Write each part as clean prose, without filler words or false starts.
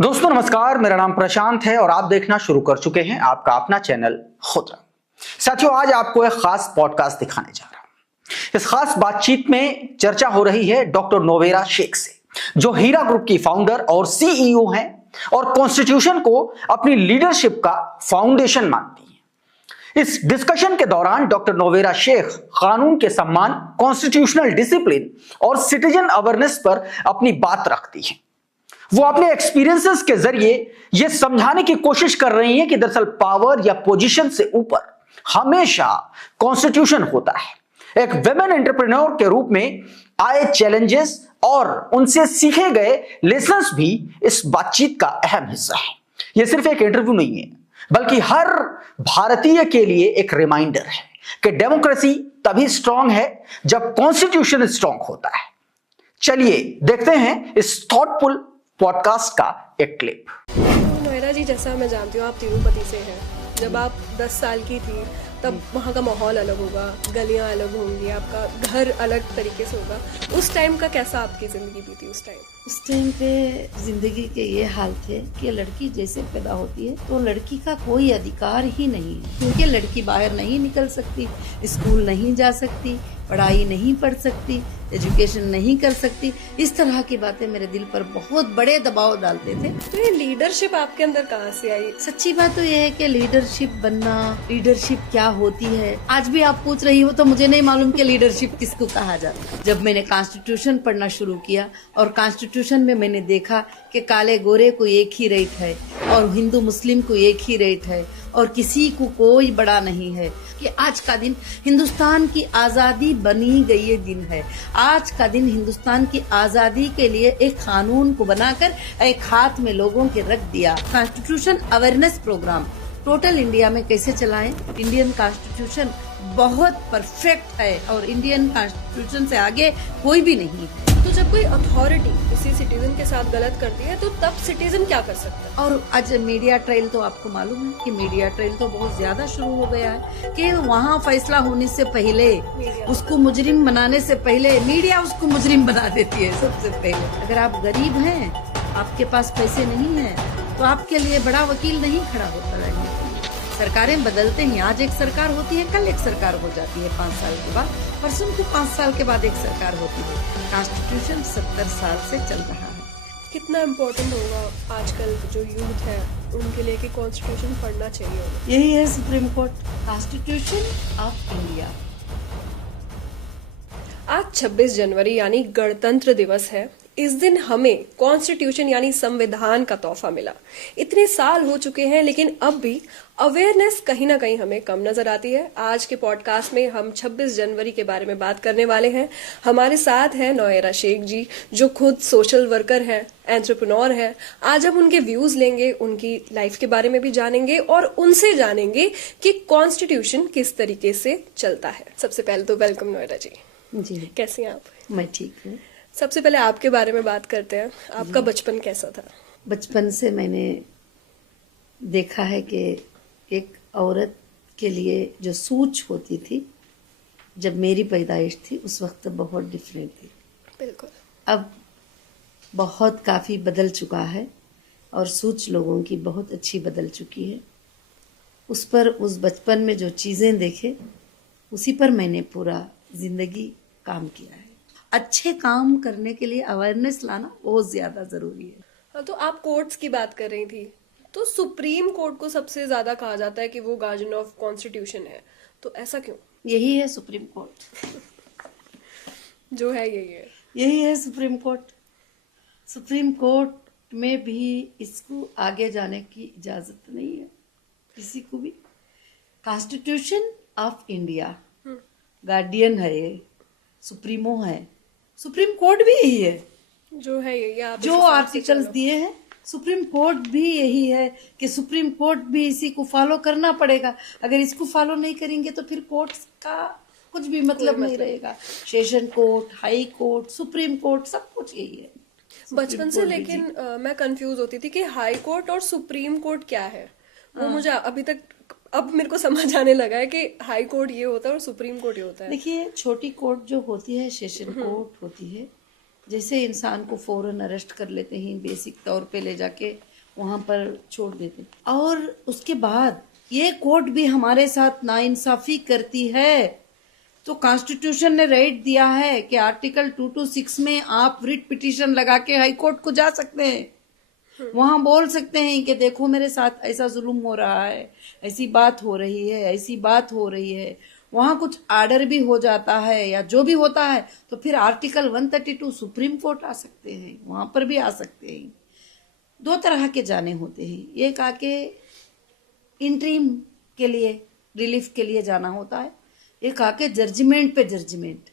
दोस्तों नमस्कार, मेरा नाम प्रशांत है और आप देखना शुरू कर चुके हैं आपका अपना चैनल खुद। साथियों, आज आपको एक खास पॉडकास्ट दिखाने जा रहा हूं। इस खास बातचीत में चर्चा हो रही है डॉक्टर नोवेरा शेख से, जो हीरा ग्रुप की फाउंडर और सीईओ हैं और कॉन्स्टिट्यूशन को अपनी लीडरशिप का फाउंडेशन मानती हैं। इस डिस्कशन के दौरान डॉक्टर नोवेरा शेख कानून के सम्मान, कॉन्स्टिट्यूशनल डिसिप्लिन और सिटीजन अवेयरनेस पर अपनी बात रखती हैं। वो अपने एक्सपीरियंसेस के जरिए यह समझाने की कोशिश कर रही हैं कि दरअसल पावर या पोजीशन से ऊपर हमेशा कॉन्स्टिट्यूशन होता है। एक वुमेन एंटरप्रेन्योर के रूप में आए चैलेंजेस और उनसे सीखे गए लेसन्स भी इस बातचीत का अहम हिस्सा है। यह सिर्फ एक इंटरव्यू नहीं है, बल्कि हर भारतीय के लिए एक रिमाइंडर है कि डेमोक्रेसी तभी स्ट्रांग है जब कॉन्स्टिट्यूशन स्ट्रांग होता है। चलिए देखते हैं इस थॉटफुल पॉडकास्ट का एक क्लिप। नोएरा जी, जैसा मैं जानती हूँ आप तिरुपति से हैं। जब आप 10 साल की थी तब वहाँ का माहौल अलग होगा, गलियाँ अलग होंगी, आपका घर अलग तरीके से होगा। उस टाइम का कैसा आपकी ज़िंदगी बीती? उस टाइम पे जिंदगी के ये हाल थे कि लड़की जैसे पैदा होती है तो लड़की का कोई अधिकार ही नहीं है, क्योंकि लड़की बाहर नहीं निकल सकती, स्कूल नहीं जा सकती, पढ़ाई नहीं पढ़ सकती, एजुकेशन नहीं कर सकती। इस तरह की बातें मेरे दिल पर बहुत बड़े दबाव डालते थे। तो ये लीडरशिप आपके अंदर कहाँ से आई? सच्ची बात तो ये है कि लीडरशिप बनना, लीडरशिप क्या होती है, आज भी आप पूछ रही हो तो मुझे नहीं मालूम कि लीडरशिप किसको कहा जाता है। जब मैंने कॉन्स्टिट्यूशन पढ़ना शुरू किया और कॉन्स्टिट्यूशन में मैंने देखा कि काले गोरे को एक ही रेट है और हिंदू मुस्लिम को एक ही रेट है और किसी को कोई बड़ा नहीं है, कि आज का दिन हिंदुस्तान की आजादी बनी गई ये दिन है। आज का दिन हिंदुस्तान की आजादी के लिए एक कानून को बनाकर एक हाथ में लोगों के रख दिया। Constitution awareness programme total India में कैसे चलाएं? इंडियन कॉन्स्टिट्यूशन बहुत परफेक्ट है और इंडियन कॉन्स्टिट्यूशन से आगे कोई भी नहीं है। तो जब कोई अथॉरिटी किसी सिटीजन के साथ गलत करती है तो तब सिटीजन क्या कर सकता है? और आज मीडिया ट्रायल तो आपको मालूम है कि मीडिया ट्रायल तो बहुत ज्यादा शुरू हो गया है कि वहाँ फैसला होने से पहले, उसको मुजरिम बनाने से पहले मीडिया उसको मुजरिम बना देती है सबसे पहले। अगर आप गरीब हैं, आपके पास पैसे नहीं है, तो आपके लिए बड़ा वकील नहीं खड़ा होता रहने। सरकारें बदलते हैं, आज एक सरकार होती है, कल एक सरकार हो जाती है, 5 साल के बाद, परसों को 5 साल के बाद एक सरकार होती है। कॉन्स्टिट्यूशन 70 साल से चल रहा है। कितना इम्पोर्टेंट होगा आजकल जो यूथ है उनके लिए कि कॉन्स्टिट्यूशन पढ़ना चाहिए? यही है supreme court, constitution of India. आज 26 जनवरी यानी गणतंत्र दिवस है। इस दिन हमें कॉन्स्टिट्यूशन यानी संविधान का तोहफा मिला। इतने साल हो चुके हैं लेकिन अब भी अवेयरनेस कहीं ना कहीं हमें कम नजर आती है। आज के पॉडकास्ट में हम 26 जनवरी के बारे में बात करने वाले हैं। हमारे साथ हैं नोएरा शेख जी, जो खुद सोशल वर्कर हैं, एंटरप्रेन्योर हैं। आज हम उनके व्यूज लेंगे, उनकी लाइफ के बारे में भी जानेंगे और उनसे जानेंगे कि कॉन्स्टिट्यूशन किस तरीके से चलता है। सबसे पहले तो वेलकम नोएरा जी। जी, कैसी हैं आप? मैं ठीक हूँ। सबसे पहले आपके बारे में बात करते हैं। आपका बचपन कैसा था? बचपन से मैंने देखा है कि एक औरत के लिए जो सोच होती थी जब मेरी पैदाइश थी उस वक्त बहुत डिफरेंट थी। बिल्कुल। अब बहुत काफ़ी बदल चुका है और सोच लोगों की बहुत अच्छी बदल चुकी है। उस पर, उस बचपन में जो चीज़ें देखे उसी पर मैंने पूरा जिंदगी काम किया है। अच्छे काम करने के लिए अवेयरनेस लाना बहुत ज्यादा जरूरी है। हाँ, तो आप कोर्ट्स की बात कर रही थी, तो सुप्रीम कोर्ट को सबसे ज्यादा कहा जाता है कि वो गार्जियन ऑफ कॉन्स्टिट्यूशन है, तो ऐसा क्यों? यही है सुप्रीम कोर्ट जो है यही है सुप्रीम कोर्ट। सुप्रीम कोर्ट में भी इसको आगे जाने की इजाजत नहीं है किसी को भी। कॉन्स्टिट्यूशन ऑफ इंडिया गार्डियन है, ये सुप्रीमो है, सुप्रीम कोर्ट भी यही है जो है यही। आप जो आर्टिकल्स दिए हैं सुप्रीम कोर्ट भी यही है कि सुप्रीम कोर्ट भी इसी को फॉलो करना पड़ेगा। अगर इसको फॉलो नहीं करेंगे तो फिर कोर्ट का कुछ भी मतलब नहीं रहेगा। Session court, high court, supreme court, सब कुछ यही है बचपन से। लेकिन मैं कंफ्यूज होती थी कि हाई कोर्ट और सुप्रीम कोर्ट क्या है, वो मुझे अभी तक, अब मेरे को समझ आने लगा है कि हाई कोर्ट ये होता है और सुप्रीम कोर्ट ये होता है। देखिए, छोटी कोर्ट जो होती है सेशन कोर्ट होती है, जैसे इंसान को फौरन अरेस्ट कर लेते हैं, बेसिक तौर पे ले जाके वहां पर छोड़ देते। और उसके बाद ये कोर्ट भी हमारे साथ नाइंसाफी करती है। तो कॉन्स्टिट्यूशन ने राइट दिया है कि आर्टिकल 226 में आप रिट पिटीशन लगा के हाई कोर्ट को जा सकते हैं, वहां बोल सकते हैं कि देखो मेरे साथ ऐसा जुल्म हो रहा है, ऐसी बात हो रही है, ऐसी बात हो रही है। वहां कुछ आर्डर भी हो जाता है या जो भी होता है तो फिर आर्टिकल 132 सुप्रीम कोर्ट आ सकते हैं, वहां पर भी आ सकते हैं। दो तरह के जाने होते हैं, एक आके इंटरिम के लिए रिलीफ के लिए जाना होता है, एक आके जजमेंट पे जजमेंट।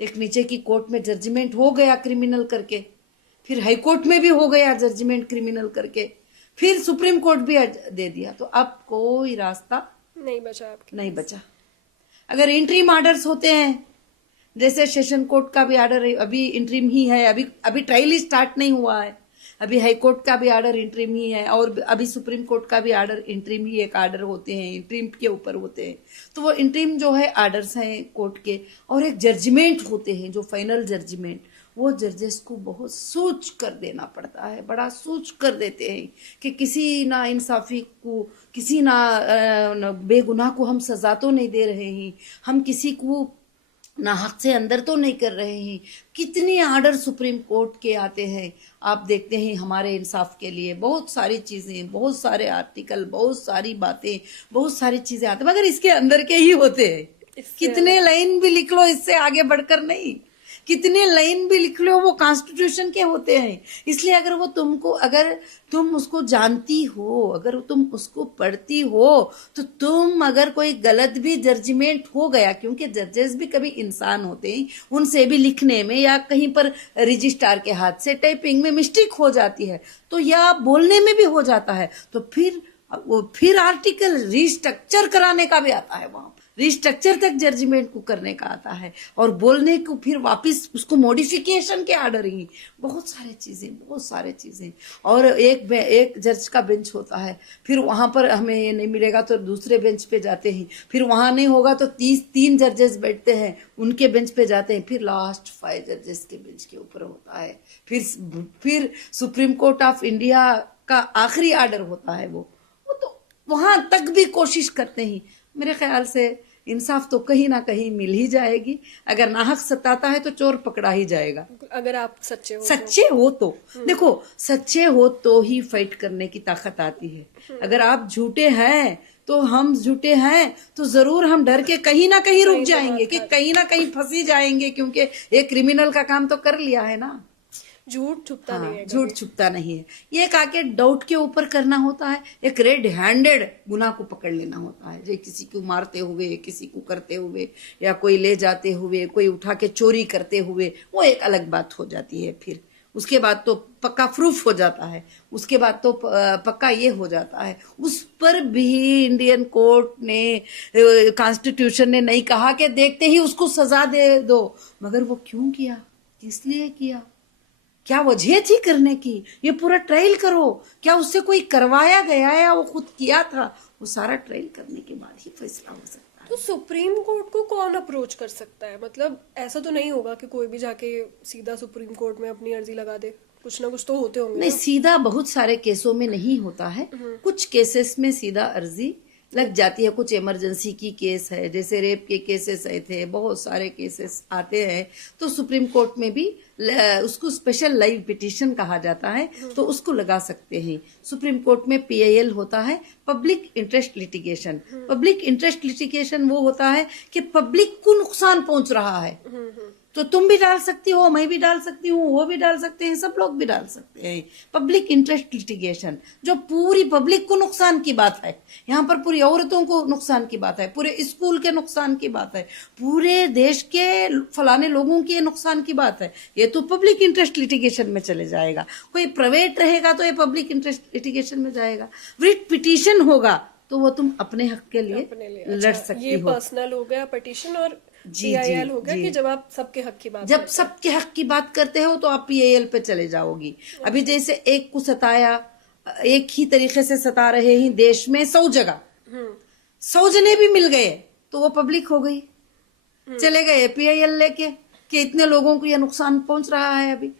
एक नीचे की कोर्ट में जजमेंट हो गया क्रिमिनल करके, फिर हाई कोर्ट में भी हो गया जजमेंट क्रिमिनल करके, फिर सुप्रीम कोर्ट भी दे दिया, तो अब कोई रास्ता नहीं बचा आपके नहीं बचा। अगर इंटरिम ऑर्डर्स होते हैं, जैसे सेशन कोर्ट का भी ऑर्डर अभी इंटरिम ही है, अभी ट्रायल ही स्टार्ट नहीं हुआ है, अभी हाई कोर्ट का भी ऑर्डर इंटरिम ही है, और अभी सुप्रीम कोर्ट का भी ऑर्डर इंटरिम ही एक ऑर्डर होते हैं, इंटरिम के ऊपर होते हैं। तो वो इंटरिम जो है ऑर्डर्स हैं कोर्ट के, और एक जजमेंट होते हैं जो फाइनल जजमेंट, वो जजेस को बहुत सोच कर देना पड़ता है, बड़ा सोच कर देते हैं कि किसी ना इंसाफी को, किसी ना बेगुनाह को हम सजा तो नहीं दे रहे हैं, हम किसी को ना हक से अंदर तो नहीं कर रहे हैं। कितने ऑर्डर सुप्रीम कोर्ट के आते हैं, आप देखते हैं हमारे इंसाफ के लिए बहुत सारी चीजें, बहुत सारे आर्टिकल, बहुत सारी बातें, बहुत सारी चीजें आते हैं, मगर इसके अंदर के ही होते हैं। कितने लाइन भी लिख लो, इससे आगे बढ़कर नहीं, कितने लाइन भी लिख लो, वो कॉन्स्टिट्यूशन के होते हैं। इसलिए अगर वो तुमको, अगर तुम उसको जानती हो, अगर तुम उसको पढ़ती हो, तो तुम अगर कोई गलत भी जजमेंट हो गया, क्योंकि जजेस भी कभी इंसान होते हैं, उनसे भी लिखने में या कहीं पर रजिस्ट्रार के हाथ से टाइपिंग में मिस्टेक हो जाती है, तो या बोलने में भी हो जाता है, तो फिर आर्टिकल रिस्ट्रक्चर कराने का भी आता है, वहां रिस्ट्रक्चर तक जजमेंट को करने का आता है, और बोलने को फिर वापस उसको मॉडिफिकेशन के ऑर्डर ही, बहुत सारे चीजें। और एक जज का बेंच होता है, फिर वहां पर हमें ये नहीं मिलेगा तो दूसरे बेंच पे जाते हैं, फिर वहां नहीं होगा तो 3 जजेस बैठते हैं, उनके बेंच पे जाते हैं, फिर लास्ट 5 जजेस के बेंच के ऊपर होता है, फिर सुप्रीम कोर्ट ऑफ इंडिया का आखिरी ऑर्डर होता है, वो तो वहां तक भी कोशिश करते हैं। मेरे ख्याल से इंसाफ तो कहीं ना कहीं मिल ही जाएगी। अगर नाहक सताता है तो चोर पकड़ा ही जाएगा, अगर आप सच्चे हो तो। देखो, सच्चे हो तो ही फाइट करने की ताकत आती है। अगर आप झूठे हैं तो हम झूठे हैं तो जरूर हम डर के कहीं ना कहीं रुक जाएंगे, कि कहीं ना कहीं फंसी जाएंगे, क्योंकि एक क्रिमिनल का काम तो कर लिया है ना। झूठ छुपता नहीं है, झूठ छुपता नहीं है। ये आके डाउट के ऊपर करना होता है, एक रेड हैंडेड गुनाह को पकड़ लेना होता है, जो किसी को मारते हुए, किसी को करते हुए, या कोई ले जाते हुए, कोई उठा के चोरी करते हुए, वो एक अलग बात हो जाती है। फिर उसके बाद तो पक्का प्रूफ हो जाता है, उसके बाद तो पक्का ये हो जाता है। उस पर भी इंडियन कोर्ट ने, कॉन्स्टिट्यूशन ने नहीं कहा कि देखते ही उसको सजा दे दो, मगर वो क्यों किया, किस लिए किया, क्या वजह थी करने की, ये पूरा ट्रायल करो, क्या उससे कोई करवाया गया या वो खुद किया था, वो सारा ट्रायल करने के बाद ही फैसला हो सकता है। तो सुप्रीम कोर्ट को कौन अप्रोच कर सकता है? मतलब ऐसा तो नहीं होगा कि कोई भी जाके सीधा सुप्रीम कोर्ट में अपनी अर्जी लगा दे, कुछ ना कुछ तो होते होंगे। नहीं, सीधा बहुत सारे केसों में नहीं होता है, कुछ केसेस में सीधा अर्जी लग जाती है। कुछ इमरजेंसी की केस है, जैसे रेप के केसेस आए थे, बहुत सारे केसेस आते हैं, तो सुप्रीम कोर्ट में भी उसको स्पेशल लाइव पिटीशन कहा जाता है, तो उसको लगा सकते हैं। सुप्रीम कोर्ट में PIL होता है, public interest litigation. Public interest litigation वो होता है कि पब्लिक को नुकसान पहुंच रहा है, तो तुम भी डाल सकती हो, मैं भी डाल सकती हूँ, वो भी डाल सकते हैं, सब लोग भी डाल सकते हैं। पब्लिक इंटरेस्ट लिटिगेशन जो पूरी पब्लिक को नुकसान की बात है, यहाँ पर पूरी औरतों को नुकसान की बात है, पूरे स्कूल के नुकसान की बात है, पूरे देश के फलाने लोगों के नुकसान की बात है, ये तो पब्लिक इंटरेस्ट लिटिगेशन में चले जाएगा। कोई प्राइवेट रहेगा तो ये पब्लिक इंटरेस्ट लिटिगेशन में जाएगा। रिट पिटीशन होगा तो वो तुम अपने हक के लिए लड़ सकती हो। ये पर्सनल हो गया पिटीशन, और PIL हो गया कि जब आप सबके हक की बात जब सबके हक की बात करते हो तो आप PIL पे चले जाओगी। अभी जैसे एक को सताया, एक ही तरीके से सता रहे हैं देश में 100 जगह, 100 जने भी मिल गए तो वो पब्लिक हो गई, चले गए PIL लेके कि इतने लोगों को ये नुकसान पहुंच रहा है अभी,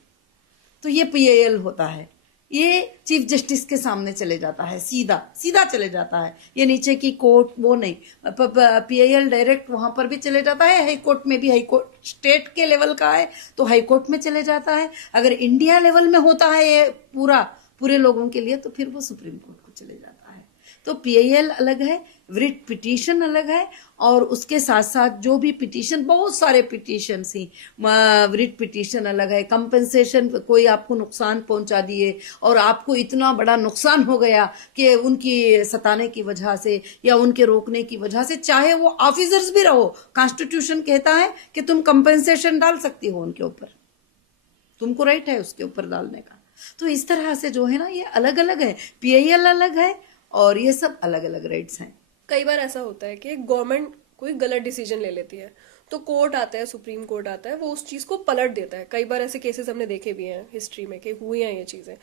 तो ये PIL होता है। ये चीफ जस्टिस के सामने चले जाता है, सीधा सीधा चले जाता है। ये नीचे की कोर्ट वो नहीं, PIL डायरेक्ट वहां पर भी चले जाता है। हाई कोर्ट में भी, हाई कोर्ट स्टेट के लेवल का है तो हाई कोर्ट में चले जाता है। अगर इंडिया लेवल में होता है ये पूरे लोगों के लिए तो फिर वो सुप्रीम कोर्ट को चले जाता है। तो PIL अलग है, रिट पिटीशन अलग है, और उसके साथ साथ जो भी पिटीशन, बहुत सारे पिटीशन ही, रिट पिटीशन अलग है। कंपनसेशन, कोई आपको नुकसान पहुंचा दिए और आपको इतना बड़ा नुकसान हो गया कि उनकी सताने की वजह से या उनके रोकने की वजह से, चाहे वो ऑफिसर्स भी रहो, कॉन्स्टिट्यूशन कहता है कि तुम कंपनसेशन डाल सकती हो उनके ऊपर, तुमको राइट है उसके ऊपर डालने का। तो इस तरह से जो है ना, ये अलग अलग है, PIL अलग है और ये सब अलग अलग राइट्स हैं। कई बार ऐसा होता है कि गवर्नमेंट कोई गलत डिसीजन ले लेती है तो कोर्ट आता है, सुप्रीम कोर्ट आता है, वो उस चीज को पलट देता है। कई बार ऐसे केसेस हमने देखे भी हैं हिस्ट्री में कि हुई हैं ये चीजें।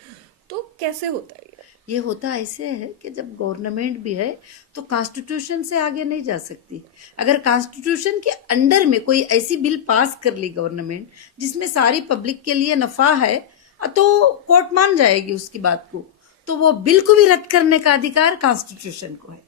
तो कैसे होता है ये होता ऐसे है कि जब गवर्नमेंट भी है तो कॉन्स्टिट्यूशन से आगे नहीं जा सकती। अगर कॉन्स्टिट्यूशन के अंडर में कोई ऐसी बिल पास कर ली गवर्नमेंट जिसमें सारी पब्लिक के लिए नफा है, तो कोर्ट मान जाएगी उसकी बात को, तो वो बिल को भी रद्द करने का अधिकार कॉन्स्टिट्यूशन को है।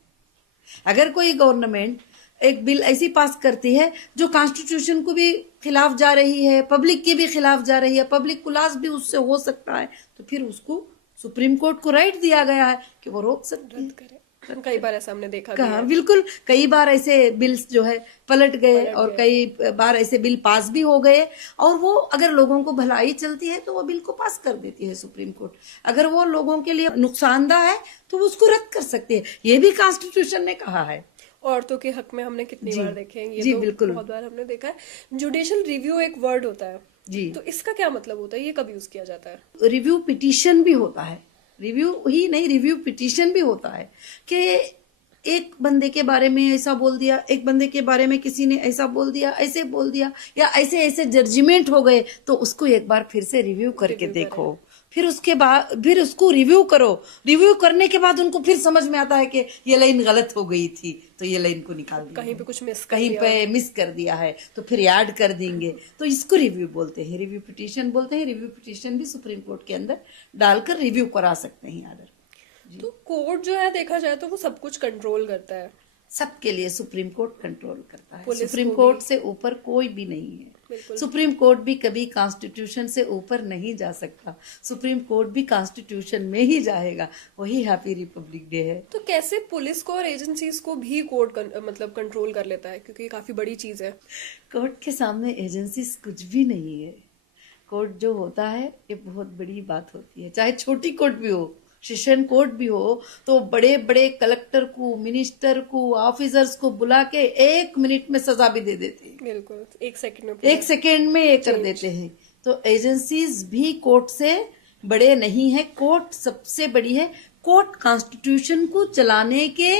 अगर कोई गवर्नमेंट एक बिल ऐसी पास करती है जो कॉन्स्टिट्यूशन को भी खिलाफ जा रही है, पब्लिक के भी खिलाफ जा रही है, पब्लिक को लॉस भी उससे हो सकता है, तो फिर उसको सुप्रीम कोर्ट को राइट दिया गया है कि वो रोक सकती है। कई बार ऐसा हमने देखा कहा, बिल्कुल, कई बार ऐसे बिल्स जो है पलट गए और कई बार ऐसे बिल पास भी हो गए, और वो अगर लोगों को भलाई चलती है तो वो बिल को पास कर देती है सुप्रीम कोर्ट। अगर वो लोगों के लिए नुकसानदायक है तो वो उसको रद्द कर सकती है। ये भी कॉन्स्टिट्यूशन ने कहा है। औरतों के हक में हमने कितनी बार देखे हैं ये, जी, तो बिल्कुल, बहुत बार हमने देखा है। जुडिशियल रिव्यू एक वर्ड होता है जी, तो इसका क्या मतलब होता है, ये कब यूज किया जाता है? रिव्यू पिटीशन भी होता है, रिव्यू ही नहीं, रिव्यू पिटीशन भी होता है कि एक बंदे के बारे में ऐसा बोल दिया, एक बंदे के बारे में किसी ने ऐसा बोल दिया, ऐसे बोल दिया, या ऐसे ऐसे जजमेंट हो गए, तो उसको एक बार फिर से रिव्यू करके देखो, फिर उसके बाद फिर उसको रिव्यू करो। रिव्यू करने के बाद उनको फिर समझ में आता है कि ये लाइन गलत हो गई थी तो ये लाइन को निकाल दिया, कहीं पे कुछ मिस कहीं पे मिस कर दिया है तो फिर ऐड कर देंगे, तो इसको रिव्यू बोलते हैं, रिव्यू पिटीशन बोलते हैं। रिव्यू पिटीशन भी सुप्रीम कोर्ट के अंदर डालकर रिव्यू करा सकते हैं आर्डर। तो कोर्ट जो है देखा जाए तो वो सब कुछ कंट्रोल करता है, सबके लिए सुप्रीम कोर्ट कंट्रोल करता है। पुलिस सुप्रीम को कोर्ट से ऊपर कोई भी नहीं है। सुप्रीम कोर्ट भी कभी कॉन्स्टिट्यूशन से ऊपर नहीं जा सकता। सुप्रीम कोर्ट भी कॉन्स्टिट्यूशन में ही जाएगा। वही हैप्पी रिपब्लिक डे है। तो कैसे पुलिस को और एजेंसीज को भी कोर्ट मतलब कंट्रोल कर लेता है, क्योंकि ये काफी बड़ी चीज है। कोर्ट के सामने एजेंसीज कुछ भी नहीं है। कोर्ट जो होता है ये बहुत बड़ी बात होती है, चाहे छोटी कोर्ट भी हो, सेशन कोर्ट भी हो, तो बड़े बड़े कलेक्टर को, मिनिस्टर को, ऑफिसर्स को बुला के 1 मिनट में सजा भी दे देते हैं। बिल्कुल, 1 सेकंड में, 1 सेकेंड में ये कर देते हैं। तो एजेंसीज भी कोर्ट से बड़े नहीं है, कोर्ट सबसे बड़ी है। कोर्ट कॉन्स्टिट्यूशन को चलाने के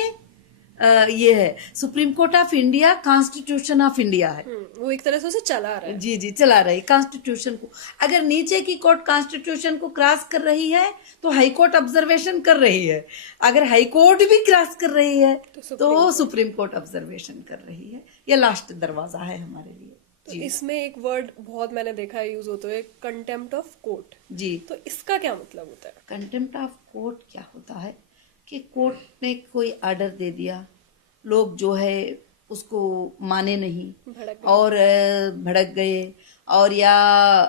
ये है। Supreme court of India constitution of India है। वो एक तरह से उसे चला रहा है। जी जी, चला रही कॉन्स्टिट्यूशन को। अगर नीचे की कोर्ट कॉन्स्टिट्यूशन को क्रॉस कर रही है तो हाई कोर्ट ऑब्जर्वेशन कर रही है। अगर हाई कोर्ट भी क्रॉस कर रही है तो सुप्रीम कोर्ट ऑब्जर्वेशन कर रही है। ये लास्ट दरवाजा है हमारे लिए। तो इसमें एक वर्ड बहुत मैंने देखा है यूज होते हुए, कंटेम्प्ट ऑफ कोर्ट। जी, तो इसका क्या मतलब होता है? कंटेम्प्ट ऑफ कोर्ट क्या होता है कि कोर्ट ने कोई ऑर्डर दे दिया, लोग जो है उसको माने नहीं और भड़क गए, और या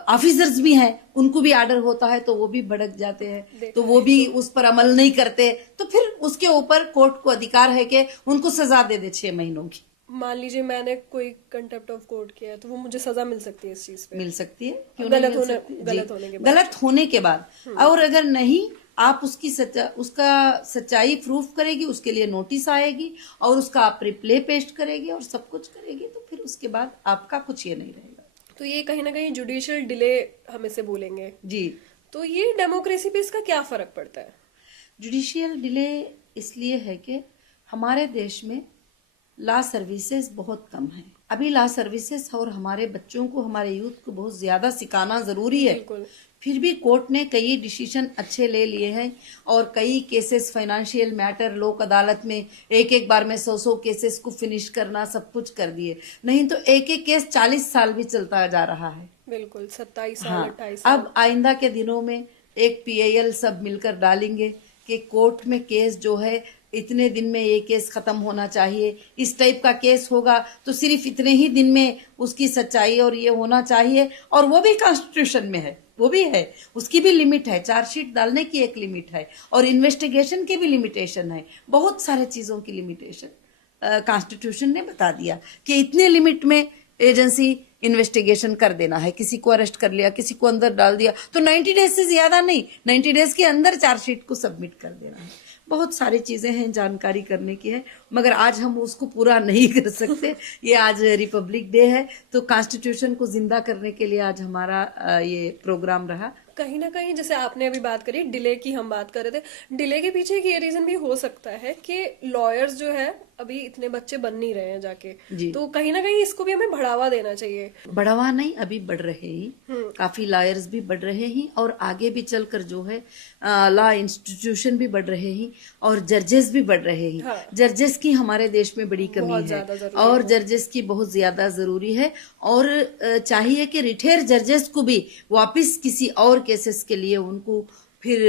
ऑफिसर्स भी हैं उनको भी ऑर्डर होता है तो वो भी भड़क जाते हैं, तो वो भी उस पर अमल नहीं करते, तो फिर उसके ऊपर कोर्ट को अधिकार है कि उनको सजा दे दे 6 महीनों की। मान लीजिए मैंने कोई कंटेम्प्ट ऑफ कोर्ट किया है तो वो मुझे सजा मिल सकती है इस चीज पे? मिल सकती है, क्यों गलत नहीं मिल सकती? गलत होने के बाद। और अगर नहीं, आप उसका सच्चाई प्रूफ करेगी, उसके लिए नोटिस आएगी और उसका आप रिप्ले पेस्ट करेगी और सब कुछ करेगी, तो फिर उसके बाद आपका कुछ ये नहीं रहेगा। तो ये कहीं ना कहीं जुडिशियल डिले हम इसे बोलेंगे। जी, तो ये डेमोक्रेसी पे इसका क्या फर्क पड़ता है? जुडिशियल डिले इसलिए है कि हमारे देश में लॉ सर्विसेज बहुत कम है। अभी लॉ सर्विसेज और हमारे बच्चों को, हमारे यूथ को बहुत ज्यादा सिखाना जरूरी है। फिर भी कोर्ट ने कई डिसीजन अच्छे ले लिए हैं और कई केसेस, फाइनेंशियल मैटर, लोक अदालत में एक बार में 100 केसेस को फिनिश करना, सब कुछ कर दिए। नहीं तो एक केस 40 साल भी चलता जा रहा है। बिल्कुल, 27 साल, हाँ, 28 साल। अब आइंदा के दिनों में एक PIL सब मिलकर डालेंगे कि कोर्ट में केस जो है इतने दिन में ये केस खत्म होना चाहिए, इस टाइप का केस होगा तो सिर्फ इतने ही दिन में उसकी सच्चाई और ये होना चाहिए, और वो भी कॉन्स्टिट्यूशन में है, वो भी है, उसकी भी लिमिट है, चार्जशीट डालने की एक लिमिट है और इन्वेस्टिगेशन की भी लिमिटेशन है, बहुत सारे चीजों की लिमिटेशन कॉन्स्टिट्यूशन ने बता दिया कि इतने लिमिट में एजेंसी इन्वेस्टिगेशन कर देना है। किसी को अरेस्ट कर लिया, किसी को अंदर डाल दिया तो 90 डेज से ज्यादा नहीं, 90 डेज के अंदर चार्जशीट को सबमिट कर देना है। बहुत सारी चीजें हैं जानकारी करने की है, मगर आज हम उसको पूरा नहीं कर सकते। ये आज रिपब्लिक डे है तो कॉन्स्टिट्यूशन को जिंदा करने के लिए आज हमारा ये प्रोग्राम रहा। कहीं ना कहीं जैसे आपने अभी बात करी डिले की, हम बात कर रहे थे, डिले के पीछे एक ये रीजन भी हो सकता है कि लॉयर्स जो है अभी इतने बच्चे बन नहीं रहे हैं जाके, तो कहीं ना कहीं इसको भी हमें बढ़ावा देना चाहिए। बढ़ावा नहीं, अभी बढ़ रहे ही, काफी लॉयर्स भी बढ़ रहे हैं और आगे भी चलकर जो है लॉ इंस्टीट्यूशन भी बढ़ रहे हैं और जजेस भी बढ़ रहे हैं। हाँ। जजेस की हमारे देश में बड़ी कमी है और जजेस की बहुत ज्यादा जरूरी है और चाहिए कि रिटायर जजेस को भी वापस किसी और केसेस के लिए उनको फिर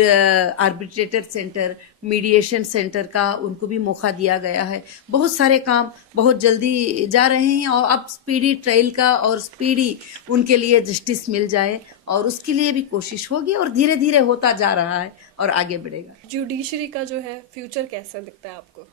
आर्बिट्रेटर सेंटर, मीडिएशन सेंटर का उनको भी मौका दिया गया है। बहुत सारे काम बहुत जल्दी जा रहे हैं और अब स्पीडी ट्रायल का और स्पीडी उनके लिए जस्टिस मिल जाए और उसके लिए भी कोशिश होगी और धीरे धीरे होता जा रहा है और आगे बढ़ेगा। जुडिशरी का जो है फ्यूचर कैसा दिखता है आपको?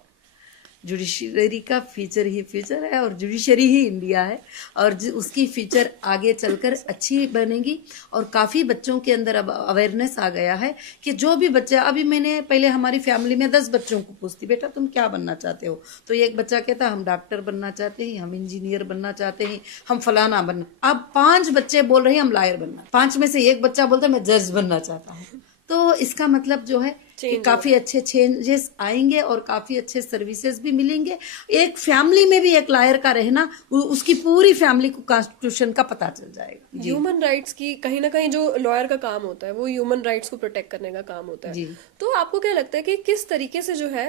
जुडिशरी का फ्यूचर ही फ्यूचर है और जुडिशरी ही इंडिया है और उसकी फ्यूचर आगे चलकर अच्छी बनेगी और काफ़ी बच्चों के अंदर अब अवेयरनेस आ गया है कि जो भी बच्चा, अभी मैंने पहले हमारी फैमिली में 10 बच्चों को पूछती, बेटा तुम क्या बनना चाहते हो, तो एक बच्चा कहता हम डॉक्टर बनना चाहते हैं, हम इंजीनियर बनना चाहते हैं, हम फलाना बनना। अब 5 बच्चे बोल रहे हैं हम लॉयर बनना, 5 में से एक बच्चा बोलता है मैं जज बनना चाहता हूँ। तो इसका मतलब जो है कि काफी अच्छे चेंजेस आएंगे और काफी अच्छे सर्विसेज भी मिलेंगे। एक फैमिली में भी एक लॉयर का रहना, उसकी पूरी फैमिली को कॉन्स्टिट्यूशन का पता चल जाएगा। ह्यूमन राइट्स की कहीं ना कहीं जो लॉयर का काम होता है वो ह्यूमन राइट्स को प्रोटेक्ट करने का काम होता है। तो आपको क्या लगता है कि किस तरीके से जो है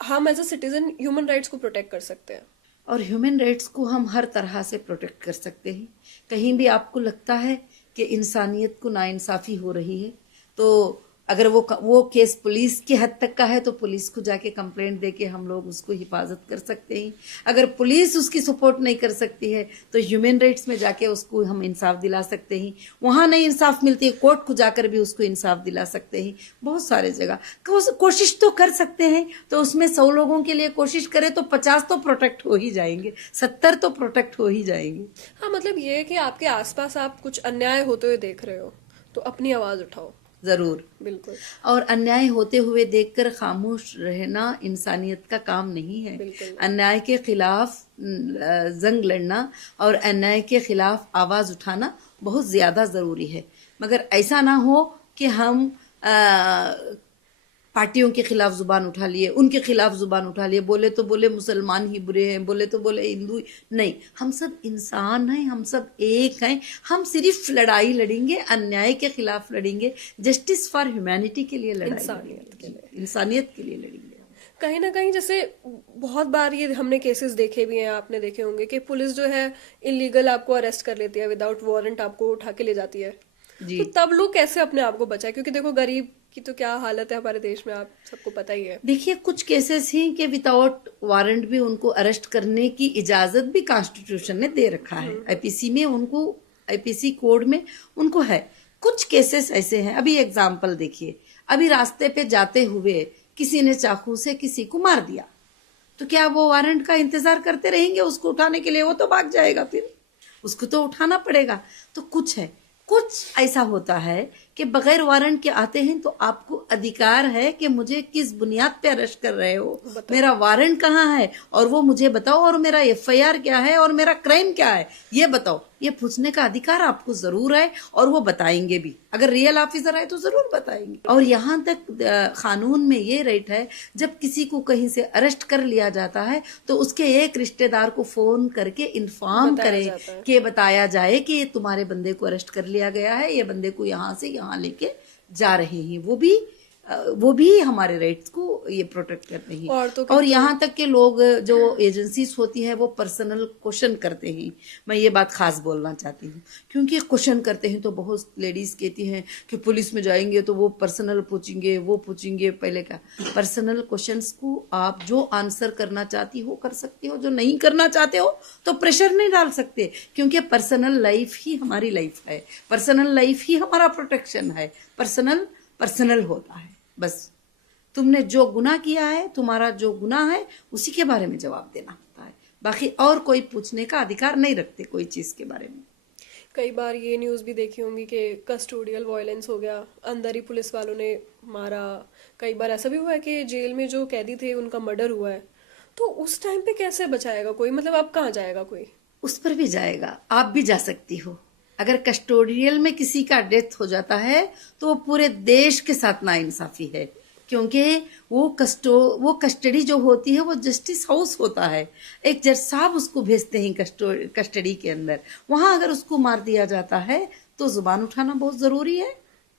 हम as a citizen human rights को प्रोटेक्ट कर सकते हैं? और ह्यूमन राइट्स को हम हर तरह से प्रोटेक्ट कर सकते हैं। कहीं भी आपको लगता है कि इंसानियत को नाइंसाफी हो रही है तो अगर वो केस पुलिस की हद तक का है तो पुलिस को जाके कंप्लेंट देके हम लोग उसको हिफाजत कर सकते हैं। अगर पुलिस उसकी सपोर्ट नहीं कर सकती है तो ह्यूमन राइट्स में जाके उसको हम इंसाफ दिला सकते हैं। वहां नहीं इंसाफ मिलती है, कोर्ट को जाकर भी उसको इंसाफ दिला सकते हैं। बहुत सारे जगह कोशिश तो कर सकते हैं, तो उसमें 100 लोगों के लिए कोशिश करें तो 50 तो प्रोटेक्ट हो ही जाएंगे, 70 तो प्रोटेक्ट हो ही जाएंगे। हाँ, मतलब ये है कि आपके आसपास आप कुछ अन्याय होते हुए देख रहे हो तो अपनी आवाज उठाओ। जरूर, बिल्कुल। और अन्याय होते हुए देखकर खामोश रहना इंसानियत का काम नहीं है। अन्याय के खिलाफ जंग लड़ना और अन्याय के खिलाफ आवाज उठाना बहुत ज्यादा जरूरी है, मगर ऐसा ना हो कि हम पार्टियों के खिलाफ जुबान उठा लिए, उनके खिलाफ जुबान उठा लिए, बोले तो बोले मुसलमान ही बुरे हैं, बोले तो बोले हिंदू। नहीं, हम सब इंसान हैं, हम सब एक हैं। हम सिर्फ लड़ाई लड़ेंगे, अन्याय के खिलाफ लड़ेंगे, जस्टिस फॉर ह्यूमैनिटी के लिए लड़ाई, इंसानियत के लिए लड़ेंगे। कहीं ना कहीं जैसे बहुत बार ये हमने केसेस देखे भी हैं, आपने देखे होंगे कि पुलिस जो है इलीगल आपको अरेस्ट कर लेती है, विदाउट वारंट आपको उठा के ले जाती है जी। तो तब लोग कैसे अपने आप को बचाए? क्योंकि देखो गरीब की तो क्या हालत है हमारे देश में, आप सबको पता ही है। देखिए, कुछ केसेस ही कि विदाउट वारंट भी उनको अरेस्ट करने की इजाजत भी कॉन्स्टिट्यूशन ने दे रखा है। आईपीसी में उनको, आईपीसी कोड में उनको है। कुछ केसेस ऐसे हैं, अभी एग्जाम्पल देखिए, अभी रास्ते पे जाते हुए किसी ने चाकू से किसी को मार दिया, तो क्या वो वारंट का इंतजार करते रहेंगे उसको उठाने के लिए? वो तो भाग जाएगा, फिर उसको तो उठाना पड़ेगा। तो कुछ है, कुछ ऐसा होता है कि बगैर वारंट के आते हैं तो आपको अधिकार है कि मुझे किस बुनियाद पे अरेस्ट कर रहे हो, मेरा वारंट कहाँ है और वो मुझे बताओ, और मेरा FIR क्या है और मेरा क्राइम क्या है ये बताओ। ये पूछने का अधिकार आपको जरूर है और वो बताएंगे भी, अगर रियल ऑफिसर है तो जरूर बताएंगे। और यहाँ तक कानून में ये राइट है, जब किसी को कहीं से अरेस्ट कर लिया जाता है तो उसके एक रिश्तेदार को फोन करके इन्फॉर्म करे कि बताया जाए कि ये तुम्हारे बंदे को अरेस्ट कर लिया गया है, ये बंदे को यहाँ से यहाँ लेके जा रहे हैं। वो भी वो भी हमारे राइट्स को ये प्रोटेक्ट करते हैं। और यहाँ तक के लोग जो एजेंसीज होती है वो पर्सनल क्वेश्चन करते हैं। मैं ये बात खास बोलना चाहती हूँ, क्योंकि क्वेश्चन करते हैं तो बहुत लेडीज कहती हैं कि पुलिस में जाएंगे तो वो पर्सनल पूछेंगे, वो पूछेंगे। पहले का पर्सनल क्वेश्चंस को आप जो आंसर करना चाहती हो कर सकती हो, जो नहीं करना चाहते हो तो प्रेशर नहीं डाल सकते, क्योंकि पर्सनल लाइफ ही हमारी लाइफ है, पर्सनल लाइफ ही हमारा प्रोटेक्शन है। पर्सनल होता है, बस तुमने जो गुनाह किया है, तुम्हारा जो गुनाह है उसी के बारे में जवाब देना होता है। बाकी और कोई पूछने का अधिकार नहीं रखते कोई चीज के बारे में। कई बार ये न्यूज़ भी देखी होंगी कि कस्टोडियल वायलेंस हो गया, अंदर ही पुलिस वालों ने मारा। कई बार ऐसा भी हुआ है कि जेल में जो कैदी थे उनका मर्डर हुआ है, तो उस टाइम पे कैसे बचाएगा कोई? मतलब अब कहाँ जाएगा कोई? उस पर भी जाएगा, आप भी जा सकती हो। अगर कस्टोडियल में किसी का डेथ हो जाता है तो वो पूरे देश के साथ नाइंसाफी है, क्योंकि वो कस्टडी जो होती है वो जस्टिस हाउस होता है। एक जज साहब उसको भेजते हैं कस्टडी के अंदर। वहां अगर उसको मार दिया जाता है तो जुबान उठाना बहुत जरूरी है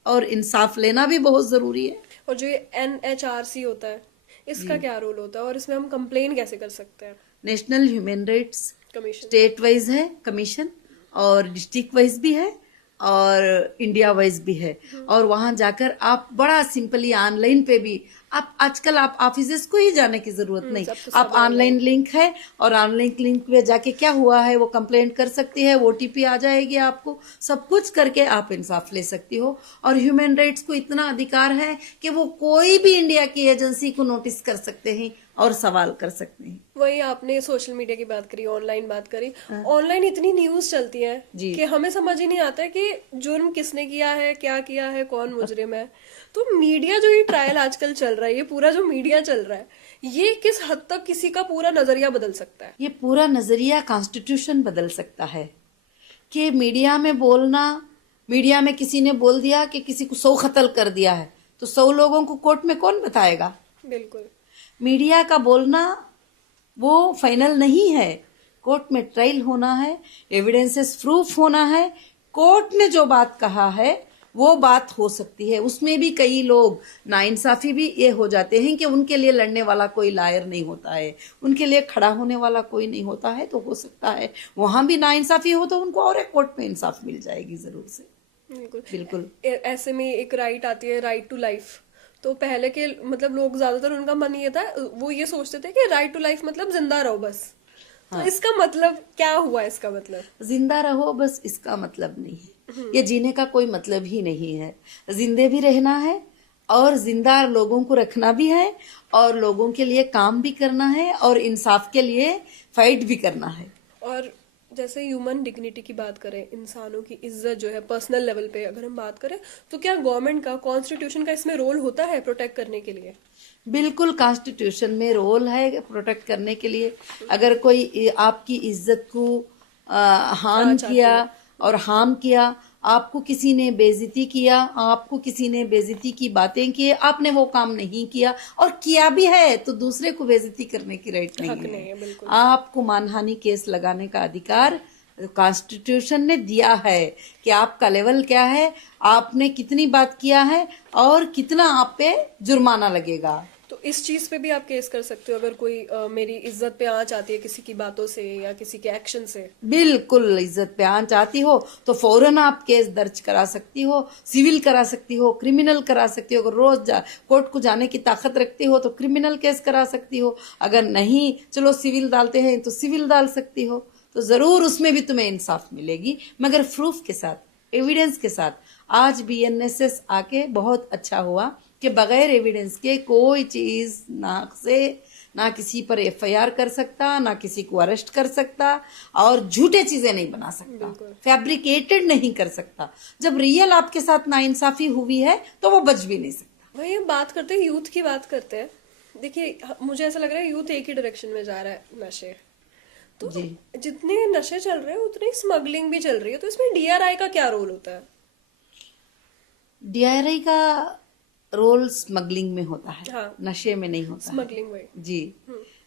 और इंसाफ लेना भी बहुत जरूरी है। और जो ये NHRC होता है, इसका क्या रोल होता है और इसमें हम कंप्लेन कैसे कर सकते हैं? National human rights commission state wise है कमीशन, और डिस्ट्रिक्ट वाइज भी है और इंडिया वाइज भी है। और वहां जाकर आप बड़ा सिंपली ऑनलाइन पे भी आप आजकल आप ऑफिसेस को ही जाने की जरूरत नहीं, आप ऑनलाइन लिंक है और ऑनलाइन लिंक पे जाके क्या हुआ है वो कंप्लेंट कर सकती है, OTP आ जाएगी आपको, सब कुछ करके आप इंसाफ ले सकती हो। और ह्यूमन राइट्स को इतना अधिकार है कि वो कोई भी इंडिया की एजेंसी को नोटिस कर सकते हैं और सवाल कर सकते हैं। वही आपने सोशल मीडिया की बात करी, ऑनलाइन बात करी। ऑनलाइन इतनी न्यूज चलती है कि हमें समझ ही नहीं आता है कि जुर्म किसने किया है, क्या किया है, कौन मुजरिम है। तो मीडिया जो ये ट्रायल आजकल चल रहा है, ये पूरा जो मीडिया चल रहा है, ये किस हद तक किसी का पूरा नजरिया बदल सकता है? ये पूरा नजरिया कॉन्स्टिट्यूशन बदल सकता है। कि मीडिया में बोलना, मीडिया में किसी ने बोल दिया कि किसी को 100 कत्ल कर दिया है तो 100 लोगों को कोर्ट में कौन बताएगा? बिल्कुल। मीडिया का बोलना वो फाइनल नहीं है, कोर्ट में ट्रायल होना है, एविडेंसेस प्रूफ होना है। कोर्ट ने जो बात कहा है वो बात हो सकती है। उसमें भी कई लोग नाइंसाफी भी ये हो जाते हैं कि उनके लिए लड़ने वाला कोई लायर नहीं होता है, उनके लिए खड़ा होने वाला कोई नहीं होता है। तो हो सकता है वहां भी नाइंसाफी हो तो उनको और एक कोर्ट में इंसाफ मिल जाएगी जरूर से। बिल्कुल। ऐसे में एक राइट आती है, राइट टू लाइफ। तो पहले के मतलब लोग ज्यादातर उनका मन ये था, वो ये सोचते थे कि राइट टू लाइफ मतलब जिंदा रहो बस। तो इसका मतलब क्या हुआ? इसका मतलब जिंदा रहो बस इसका मतलब नहीं है, ये जीने का कोई मतलब ही नहीं है। जिंदे भी रहना है और जिंदा लोगों को रखना भी है और लोगों के लिए काम भी करना है और इंसाफ के लिए फाइट भी करना है। और जैसे ह्यूमन डिग्निटी की बात करें, इंसानों की इज्जत जो है पर्सनल लेवल पे अगर हम बात करें, तो क्या गवर्नमेंट का, कॉन्स्टिट्यूशन का इसमें रोल होता है प्रोटेक्ट करने के लिए? बिल्कुल, कॉन्स्टिट्यूशन में रोल है प्रोटेक्ट करने के लिए। अगर कोई आपकी इज्जत को हार्म किया और हार्म किया, आपको किसी ने बेइज्जती किया, आपको किसी ने बेइज्जती की बातें की, आपने वो काम नहीं किया और किया भी है तो दूसरे को बेइज्जती करने की राइट नहीं है। आपको मानहानि केस लगाने का अधिकार कॉन्स्टिट्यूशन ने दिया है कि आपका लेवल क्या है, आपने कितनी बात किया है और कितना आप पे जुर्माना लगेगा। तो इस चीज पे भी आप केस कर सकते हो अगर कोई मेरी इज्जत पे आंच आती है किसी की बातों से या किसी के एक्शन से? बिल्कुल, इज्जत पे आंच आती हो तो फौरन आप केस दर्ज करा सकती हो, सिविल करा सकती हो, क्रिमिनल करा सकती हो। अगर रोज कोर्ट को जाने की ताकत रखती हो तो क्रिमिनल केस करा सकती हो। अगर नहीं, चलो सिविल डालते हैं तो सिविल डाल सकती हो। तो जरूर उसमें भी तुम्हें इंसाफ मिलेगी, मगर प्रूफ के साथ, एविडेंस के साथ। आज BNSS आके बहुत अच्छा हुआ कि बगैर एविडेंस के कोई चीज ना किसी पर FIR कर सकता, ना किसी को अरेस्ट कर सकता और झूठे चीजें नहीं बना सकता, फैब्रिकेटेड नहीं कर सकता। जब रियल आपके साथ नाइंसाफी हुई है तो वो बच भी नहीं सकता। वही बात करते हैं, यूथ की बात करते हैं। देखिए, मुझे ऐसा लग रहा है यूथ एक ही डायरेक्शन में जा रहा है, नशे। तो जितने नशे चल रहे हैं उतनी स्मगलिंग भी चल रही है। तो इसमें DRI का क्या रोल होता है? DRI का रोल स्मगलिंग में होता है, हाँ, नशे में नहीं होता स्मगलिंग में। जी,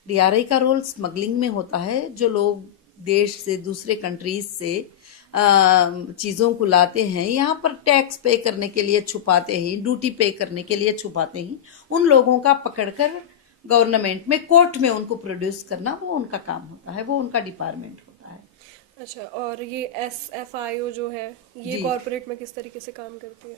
DRI का रोल स्मगलिंग में होता है। जो लोग देश से दूसरे कंट्रीज से चीजों को लाते हैं, यहाँ पर टैक्स पे करने के लिए छुपाते ही, ड्यूटी पे करने के लिए छुपाते ही, उन लोगों का पकड़कर गवर्नमेंट में, कोर्ट में उनको प्रोड्यूस करना, वो उनका काम होता है, वो उनका डिपार्टमेंट होता है। अच्छा, और ये SFIO जो है, ये कॉर्पोरेट में किस तरीके से काम करती है?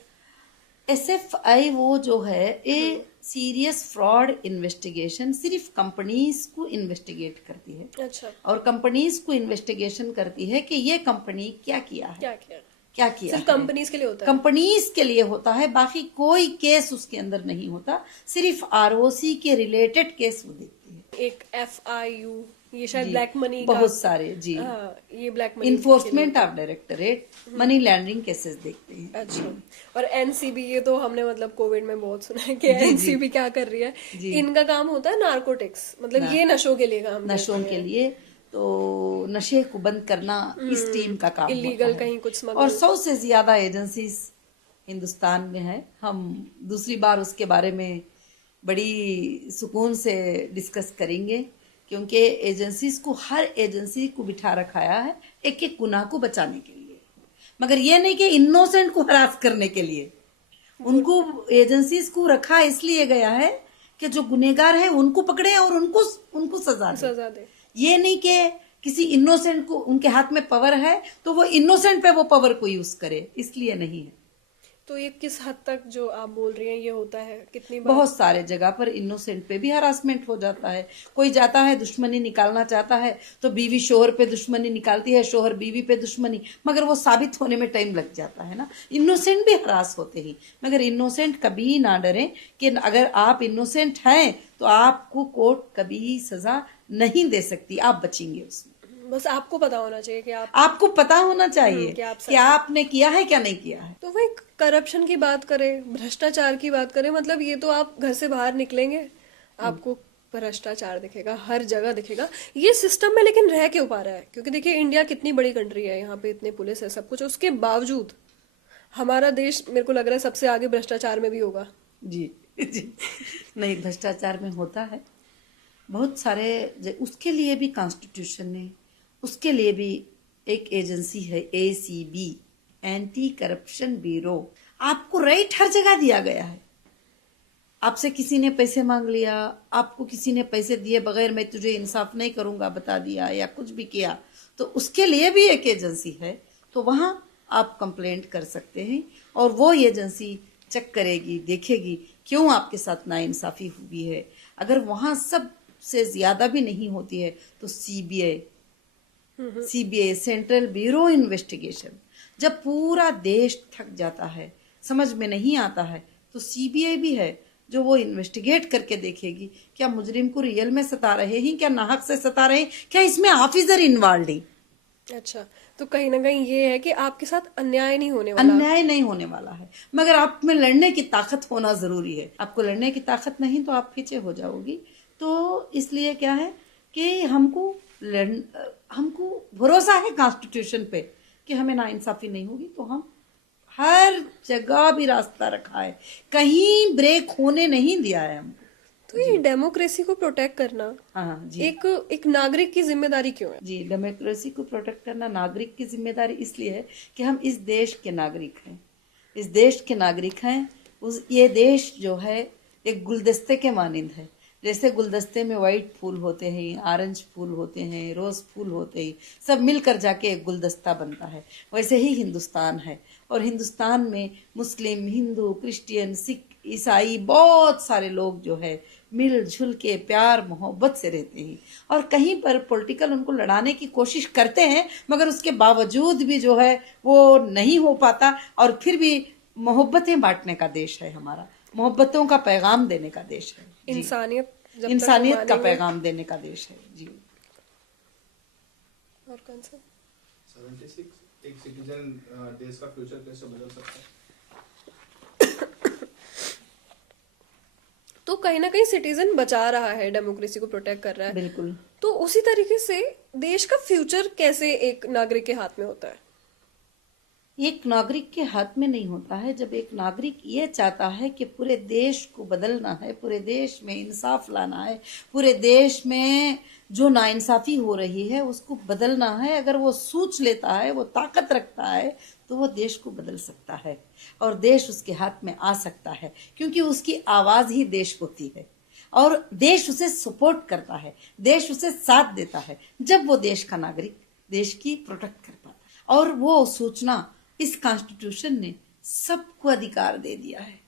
SFI वो जो है, ये सीरियस फ्रॉड इन्वेस्टिगेशन सिर्फ कंपनीज को इन्वेस्टिगेट करती है। अच्छा, और कंपनीज को इन्वेस्टिगेशन करती है कि ये कंपनी क्या किया है, क्या किया? क्या किया सिर्फ है। कंपनीज के लिए होता है? कंपनीज के लिए होता है, बाकी कोई केस उसके अंदर नहीं होता, सिर्फ ROC के रिलेटेड केस वो देखती है। एक FIU, ये शायद जी, ब्लैक मनी बहुत सारे जी, हाँ, ये black money enforcement of directorate money laundering cases देखते हैं। अच्छा, और NCB, ये तो हमने मतलब कोविड में बहुत सुना है कि NCB क्या कर रही है। इनका काम होता है नार्कोटिक्स, मतलब ये नशों के लिए काम नशों के लिए, तो नशे को बंद करना इस टीम का काम इलीगल होता है। कहीं कुछ स्मगल। और 100 से ज्यादा एजेंसीज हिंदुस्तान में है। हम दूसरी बार उसके बारे में बड़ी सुकून से डिस्कस करेंगे, क्योंकि एजेंसीज को, हर एजेंसी को बिठा रखाया है एक एक गुनाह को बचाने के लिए, मगर ये नहीं कि इनोसेंट को हरास करने के लिए। उनको एजेंसीज को रखा इसलिए गया है कि जो गुनहगार है उनको पकड़े और उनको सजा दे। ये नहीं कि किसी इनोसेंट को, उनके हाथ में पावर है तो वो इनोसेंट पे वो पावर को यूज करे, इसलिए नहीं है। तो ये किस हद तक जो आप बोल रही हैं ये होता है? कितनी बार? बहुत सारे जगह पर इनोसेंट पे भी हरासमेंट हो जाता है। कोई जाता है दुश्मनी निकालना चाहता है तो बीवी शोहर पे दुश्मनी निकालती है, शोहर बीवी पे दुश्मनी, मगर वो साबित होने में टाइम लग जाता है ना। इनोसेंट भी हरास होते ही, मगर इनोसेंट कभी ना डरे कि अगर आप इनोसेंट हैं तो आपको कोर्ट कभी सजा नहीं दे सकती, आप बचेंगे उसमें। बस आपको पता होना चाहिए कि आपको पता होना चाहिए कि आपने किया है क्या नहीं किया है। तो वही करप्शन की बात करें, भ्रष्टाचार की बात करें, मतलब ये तो आप घर से बाहर निकलेंगे आपको भ्रष्टाचार दिखेगा, हर जगह दिखेगा। ये सिस्टम में लेकिन रह क्यों पा रहा है? क्योंकि देखिए इंडिया कितनी बड़ी कंट्री है, यहाँ पे इतने पुलिस है, सब कुछ, उसके बावजूद हमारा देश मेरे को लग रहा है सबसे आगे भ्रष्टाचार में भी होगा। जी जी, नहीं, भ्रष्टाचार में होता है बहुत सारे। उसके लिए भी कॉन्स्टिट्यूशन ने, उसके लिए भी एक एजेंसी है ACB, एंटी करप्शन ब्यूरो। आपको राइट हर जगह दिया गया है। आपसे किसी ने पैसे मांग लिया, आपको किसी ने पैसे दिए बगैर मैं तुझे इंसाफ नहीं करूंगा बता दिया, या कुछ भी किया, तो उसके लिए भी एक एजेंसी है, तो वहां आप कंप्लेंट कर सकते हैं और वो एजेंसी चेक करेगी, देखेगी क्यों आपके साथ नाइंसाफी हुई है। अगर वहां सबसे ज्यादा भी नहीं होती है तो CBI, सेंट्रल ब्यूरो इन्वेस्टिगेशन, जब पूरा देश थक जाता है, समझ में नहीं आता है, तो CBI भी है जो वो इन्वेस्टिगेट करके देखेगी क्या मुजरिम को रियल में सता रहे हैं, क्या नाहक से सता रहे हैं, क्या इसमें ऑफिसर इन्वॉल्व है। अच्छा, तो कहीं ना कहीं ये है कि आपके साथ अन्याय नहीं होने वाला। अन्याय नहीं होने वाला है, मगर आप में लड़ने की ताकत होना जरूरी है। आपको लड़ने की ताकत नहीं तो आप पीछे हो जाओगी। तो इसलिए क्या है कि हमको भरोसा है कॉन्स्टिट्यूशन पे कि हमें नाइंसाफी नहीं होगी, तो हम हर जगह भी रास्ता रखा है, कहीं ब्रेक होने नहीं दिया है हमको। तो ये डेमोक्रेसी को प्रोटेक्ट करना, हाँ जी, एक नागरिक की जिम्मेदारी क्यों है? जी, डेमोक्रेसी को प्रोटेक्ट करना नागरिक की जिम्मेदारी इसलिए है कि हम इस देश के नागरिक हैं, इस देश के नागरिक हैं। ये देश जो है एक गुलदस्ते के मानिंद है। जैसे गुलदस्ते में वाइट फूल होते हैं, ऑरेंज फूल होते हैं, रोज फूल होते हैं, सब मिलकर जाके एक गुलदस्ता बनता है, वैसे ही हिंदुस्तान है। और हिंदुस्तान में मुस्लिम, हिंदू, क्रिश्चियन, सिख, ईसाई, बहुत सारे लोग जो है मिलजुल के प्यार मोहब्बत से रहते हैं। और कहीं पर पॉलिटिकल उनको लड़ाने की कोशिश करते हैं, मगर उसके बावजूद भी जो है वो नहीं हो पाता। और फिर भी मोहब्बतें बांटने का देश है हमारा, मोहब्बतों का पैगाम देने का देश है, इंसानियत का पैगाम देने का देश है जी। और कौन सा 76 एक सिटीजन देश का फ्यूचर कैसे बदल सकता है? तो कहीं ना कहीं सिटीजन बचा रहा है, डेमोक्रेसी को प्रोटेक्ट कर रहा है, बिल्कुल। तो उसी तरीके से देश का फ्यूचर कैसे एक नागरिक के हाथ में होता है? एक नागरिक के हाथ में नहीं होता है। जब एक नागरिक ये चाहता है कि पूरे देश को बदलना है, पूरे देश में इंसाफ लाना है, पूरे देश में जो नाइंसाफी हो रही है उसको बदलना है, अगर वो सोच लेता है, वो ताकत रखता है, तो वो देश को बदल सकता है और देश उसके हाथ में आ सकता है, क्योंकि उसकी आवाज ही देश होती है और देश उसे सपोर्ट करता है, देश उसे साथ देता है जब वो देश का नागरिक देश की प्रोटेक्ट कर पाता है। और वो सूचना इस कॉन्स्टिट्यूशन ने सबको अधिकार दे दिया है।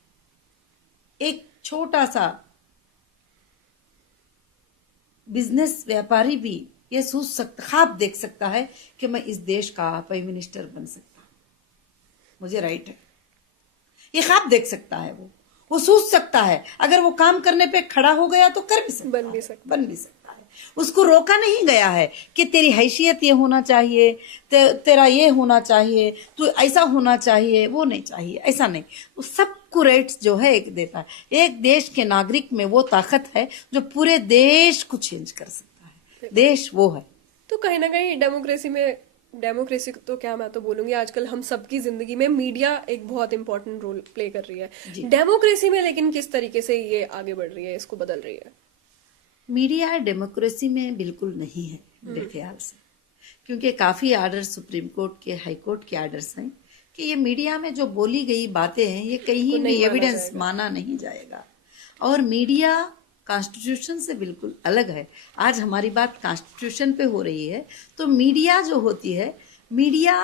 एक छोटा सा बिजनेस व्यापारी भी ये सोच सकता, ख्वाब देख सकता है कि मैं इस देश का प्राइम मिनिस्टर बन सकता हूं, मुझे राइट है, ये ख्वाब देख सकता है। वो सोच सकता है, अगर वो काम करने पे खड़ा हो गया तो कर भी सकता बन भी सकता है। उसको रोका नहीं गया है कि तेरी हैसियत ये होना चाहिए, तेरा ये होना चाहिए, तू ऐसा होना चाहिए, वो नहीं चाहिए, ऐसा नहीं। वो सबको राइट्स जो है एक देता है। एक देश के नागरिक में वो ताकत है जो पूरे देश को चेंज कर सकता है। देश वो है। तो कहीं ना कहीं डेमोक्रेसी तो क्या, मैं तो बोलूंगी आजकल हम सबकी जिंदगी में मीडिया एक बहुत इंपॉर्टेंट रोल प्ले कर रही है। डेमोक्रेसी में लेकिन किस तरीके से ये आगे बढ़ रही है, इसको बदल रही है? मीडिया डेमोक्रेसी में बिल्कुल नहीं है मेरे ख्याल से, क्योंकि काफी आर्डर सुप्रीम कोर्ट के, हाई कोर्ट के आर्डर्स हैं कि ये मीडिया में जो बोली गई बातें हैं ये कहीं भी एविडेंस माना नहीं जाएगा। और मीडिया कॉन्स्टिट्यूशन से बिल्कुल अलग है। आज हमारी बात कॉन्स्टिट्यूशन पे हो रही है, तो मीडिया जो होती है, मीडिया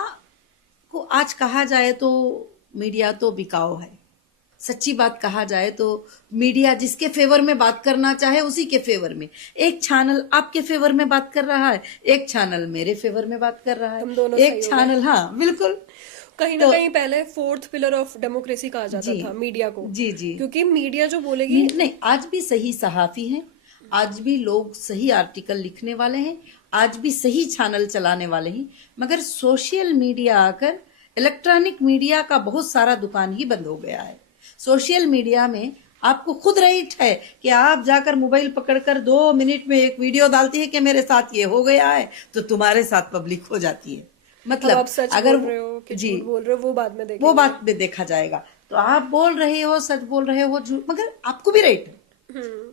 को आज कहा जाए तो मीडिया तो बिकाऊ है। सच्ची बात कहा जाए तो मीडिया जिसके फेवर में बात करना चाहे उसी के फेवर में, एक चैनल आपके फेवर में बात कर रहा है, एक चैनल मेरे फेवर में बात कर रहा है, एक चैनल, हाँ बिल्कुल। कहीं ना कहीं पहले फोर्थ पिलर ऑफ डेमोक्रेसी कहा जाता था मीडिया को। जी, क्योंकि मीडिया जो बोलेगी, नहीं, आज भी सही सहाफी हैं, आज भी लोग सही आर्टिकल लिखने वाले हैं, आज भी सही चैनल चलाने वाले हैं, मगर सोशल मीडिया आकर इलेक्ट्रॉनिक मीडिया का बहुत सारा दुकान ही बंद हो गया है। सोशल मीडिया में आपको खुद राइट है कि आप जाकर मोबाइल पकड़कर 2 मिनट में एक वीडियो डालती है कि मेरे साथ ये हो गया है, तो तुम्हारे साथ पब्लिक हो जाती है। मतलब आप सच अगर बोल रहे हो कि झूठ बोल रहे हो वो बाद में देखेंगे, वो बात में देखा जाएगा। तो आप बोल रहे हो, सच बोल रहे हो, झूठ, मगर आपको भी राइट है,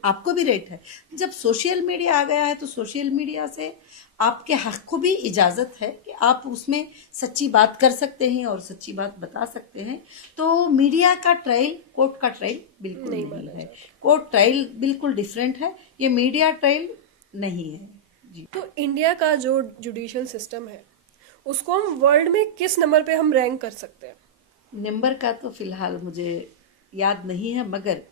आपको भी राइट है। जब सोशल मीडिया आ गया है तो सोशल मीडिया से आपके हक को भी इजाजत है कि आप उसमें सच्ची बात कर सकते हैं और सच्ची बात बता सकते हैं। तो मीडिया का ट्रायल कोर्ट का ट्रायल बिल्कुल नहीं है। कोर्ट ट्रायल बिल्कुल डिफरेंट है, ये मीडिया ट्रायल नहीं है जी। तो इंडिया का जो जुडिशियल सिस्टम है उसको हम वर्ल्ड में किस नंबर पे हम रैंक कर सकते हैं? नंबर का तो फिलहाल मुझे याद नहीं है, मगर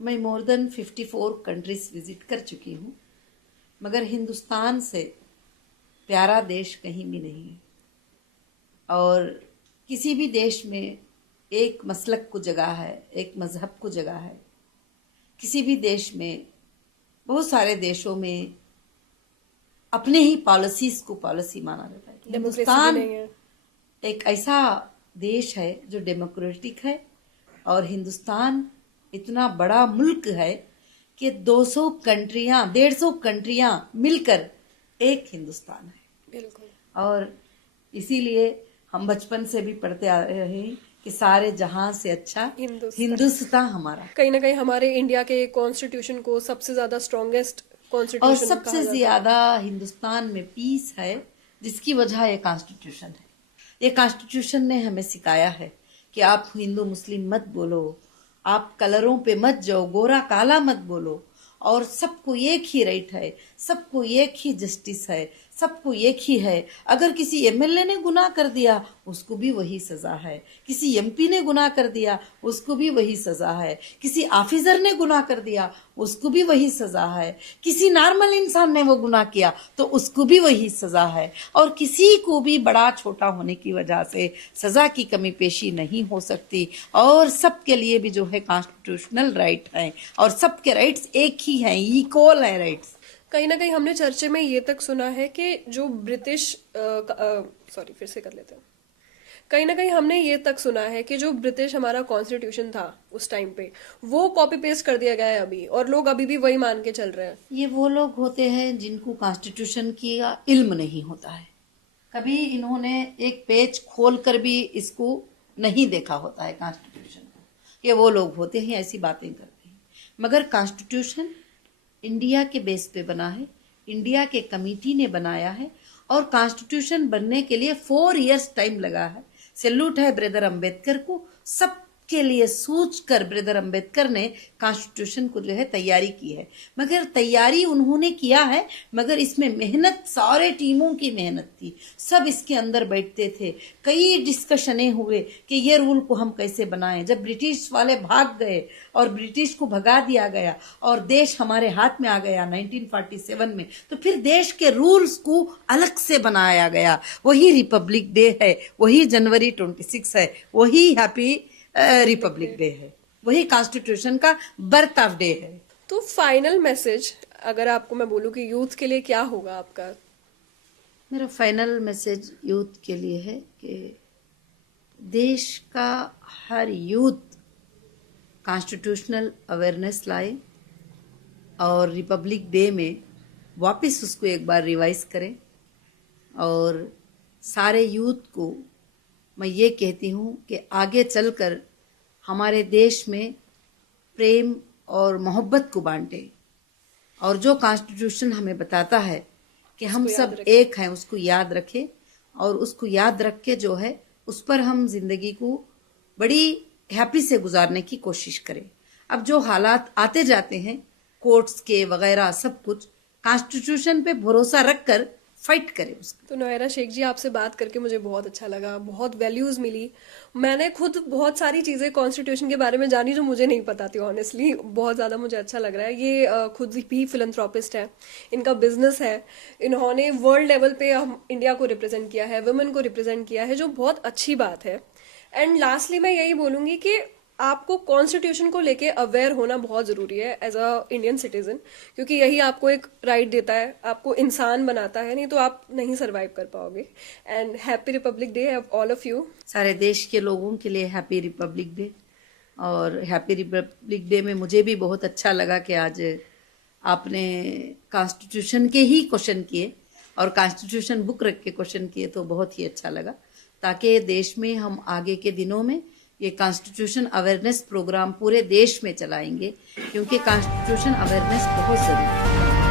मैं मोर देन 54 कंट्रीज विजिट कर चुकी हूँ, मगर हिंदुस्तान से प्यारा देश कहीं भी नहीं है। और किसी भी देश में एक मसलक को जगह है, एक मजहब को जगह है। किसी भी देश में, बहुत सारे देशों में अपने ही पॉलिसीज को पॉलिसी माना जाता है। हिंदुस्तान एक ऐसा देश है जो डेमोक्रेटिक है, और हिंदुस्तान इतना बड़ा मुल्क है कि 200 कंट्रियां, 150 कंट्रियां मिलकर एक हिंदुस्तान है। बिल्कुल। और इसीलिए हम बचपन से भी पढ़ते आ रहे हैं कि सारे जहां से अच्छा हिंदुस्तान हमारा। कहीं ना कहीं हमारे इंडिया के कॉन्स्टिट्यूशन को सबसे ज्यादा स्ट्रॉन्गेस्ट और सबसे ज्यादा हिंदुस्तान में पीस है, जिसकी वजह ये कॉन्स्टिट्यूशन है। ये कॉन्स्टिट्यूशन ने हमें सिखाया है कि आप हिंदू मुस्लिम मत बोलो, आप कलरों पे मत जाओ, गोरा काला मत बोलो, और सबको एक ही राइट है, सबको एक ही जस्टिस है, सबको एक ही है। अगर किसी एमएलए ने गुनाह कर दिया उसको भी वही सजा है, किसी एमपी ने गुनाह कर दिया उसको भी वही सजा है, किसी ऑफिसर ने गुनाह कर दिया उसको भी वही सजा है, किसी नॉर्मल इंसान ने वो गुनाह किया तो उसको भी वही सजा है। और किसी को भी बड़ा छोटा होने की वजह से सजा की कमी पेशी नहीं हो सकती। और सबके लिए भी जो है कॉन्स्टिट्यूशनल राइट है, और सबके राइट्स एक ही हैं, इक्वल है राइट्स। कहीं ना कहीं हमने चर्चे में ये तक सुना है कि जो ब्रिटिश फिर से कर लेते हैं। कहीं ना कहीं हमने ये तक सुना है कि जो ब्रिटिश हमारा कॉन्स्टिट्यूशन था उस टाइम पे, वो कॉपी पेस्ट कर दिया गया है अभी, और लोग अभी भी वही मान के चल रहे हैं। ये वो लोग होते हैं जिनको कॉन्स्टिट्यूशन की इल्म नहीं होता है। कभी इन्होंने एक पेज खोलकर भी इसको नहीं देखा होता है कॉन्स्टिट्यूशन को। ये वो लोग होते हैं ऐसी बातें करते हैं, मगर कॉन्स्टिट्यूशन इंडिया के बेस पे बना है, इंडिया के कमिटी ने बनाया है और कॉन्स्टिट्यूशन बनने के लिए 4 इयर्स टाइम लगा है। सैल्यूट है ब्रदर अंबेडकर को, सबके लिए सोच कर ब्रदर अंबेडकर ने कॉन्स्टिट्यूशन को जो है तैयारी की है। मगर तैयारी उन्होंने किया है, मगर इसमें मेहनत सारे टीमों की मेहनत थी। सब इसके अंदर बैठते थे, कई डिस्कशनें हुए कि ये रूल को हम कैसे बनाएं। जब ब्रिटिश वाले भाग गए और ब्रिटिश को भगा दिया गया और देश हमारे हाथ में आ गया 1947 में, तो फिर देश के रूल्स को अलग से बनाया गया। वही रिपब्लिक डे है, वही जनवरी 26 है, वही हैप्पी रिपब्लिक डे है, वही कॉन्स्टिट्यूशन का बर्थ ऑफ डे है। तो फाइनल मैसेज अगर आपको मैं बोलूं कि यूथ के लिए क्या होगा आपका? मेरा फाइनल मैसेज यूथ के लिए है कि देश का हर यूथ कॉन्स्टिट्यूशनल अवेयरनेस लाए और रिपब्लिक डे में वापस उसको एक बार रिवाइज करें। और सारे यूथ को मैं ये कहती हूँ कि आगे चलकर हमारे देश में प्रेम और मोहब्बत को बांटे और जो कॉन्स्टिट्यूशन हमें बताता है कि हम सब एक हैं उसको याद रखें और उसको याद रख के जो है उस पर हम जिंदगी को बड़ी हैप्पी से गुजारने की कोशिश करें। अब जो हालात आते जाते हैं कोर्ट्स के वगैरह सब कुछ, कॉन्स्टिट्यूशन पे भरोसा रखकर फाइट करें उसको। तो नोएरा शेख जी, आपसे बात करके मुझे बहुत अच्छा लगा, बहुत वैल्यूज मिली। मैंने खुद बहुत सारी चीजें कॉन्स्टिट्यूशन के बारे में जानी जो मुझे नहीं पता थी। ऑनेस्टली बहुत ज्यादा मुझे अच्छा लग रहा है। ये खुद भी फिलंथ्रोपिस्ट है, इनका बिजनेस है, इन्होंने वर्ल्ड लेवल पे हम इंडिया को रिप्रेजेंट किया है, वुमेन को रिप्रेजेंट किया है, जो बहुत अच्छी बात है। एंड लास्टली मैं यही बोलूंगी कि आपको कॉन्स्टिट्यूशन को लेके अवेयर होना बहुत जरूरी है एज अ इंडियन सिटीजन, क्योंकि यही आपको एक राइट देता है, आपको इंसान बनाता है, नहीं तो आप नहीं सरवाइव कर पाओगे। And happy Republic day all of you. सारे देश के लोगों के लिए हैप्पी रिपब्लिक डे। और हैप्पी रिपब्लिक डे में मुझे भी बहुत अच्छा लगा कि आज आपने कॉन्स्टिट्यूशन के ही क्वेश्चन किए और कॉन्स्टिट्यूशन बुक रख के क्वेश्चन किए, तो बहुत ही अच्छा लगा, ताकि देश में हम आगे के दिनों में ये कॉन्स्टिट्यूशन अवेयरनेस प्रोग्राम पूरे देश में चलाएंगे, क्योंकि कॉन्स्टिट्यूशन अवेयरनेस बहुत जरूरी है।